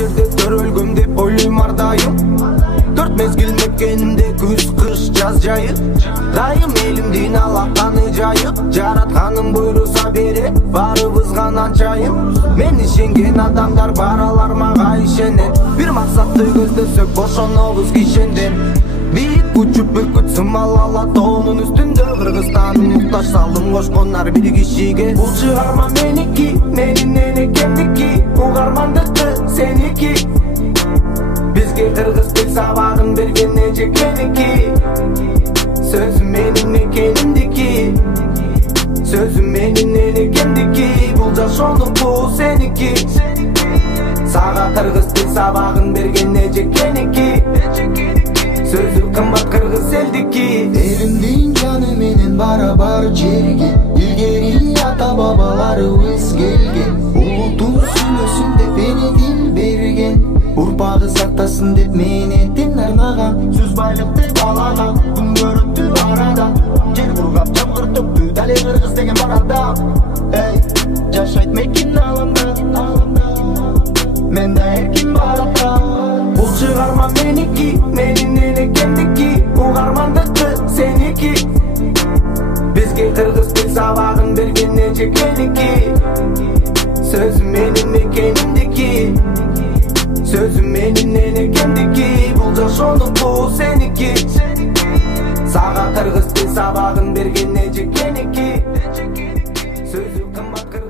жерде төрөлгөм деп ойлойм ар дайым. 4 мезгил мекенимде күз, кыш, жаз жайы. Дайым элимдин алаканы жайы. Жаратканым буйруса бере, барыбызга анчайым. Мен ишенген адамдар баралар мага ишенет. Бир максатты көздөсөк бошонобуз кишенден. Бийик учуп бүркүт сымал Алатоонун үстүндө Кыргызстаным муктаж салдым кошкондар бир кишиге. Бул чыгарма меники, менин кемдики, угармандыкты сеники. Бизге кыргыз тил сабагын берген эжекеники. Сөзүм менин экенимдики, сөзүм менин энекемдики. Бул жашоонуку сеники. Сага кыргыз тил сабагын берген эжекеники. Сөзү кымбат кыргыз элдики. Элимдин жаны менен барабар жерге, илгери ата бабаларыбыз келген. Улутун сүйлөсүн деп эне дил берген, урпагы сактасын деп менетин арнаган. Сөз байлыкты балаган, күн көрүптү арада. Жер кургап жамгыр төктү, дале кыргыз деген бар адам. Эй, жашайт мекин алында, мен да эркин барата. Бул чыгарма меники, менин энекемдики, угармандыкты сеники. Бизге кыргыз тил сабагын берген эжекеники. Сөзүм менин экенимдики, сөзүм менин энекемдики. Бул жашоонуку сеники. Сага кыргыз тил сабагын берген эжекеники. Сөзү кымбат кыргыз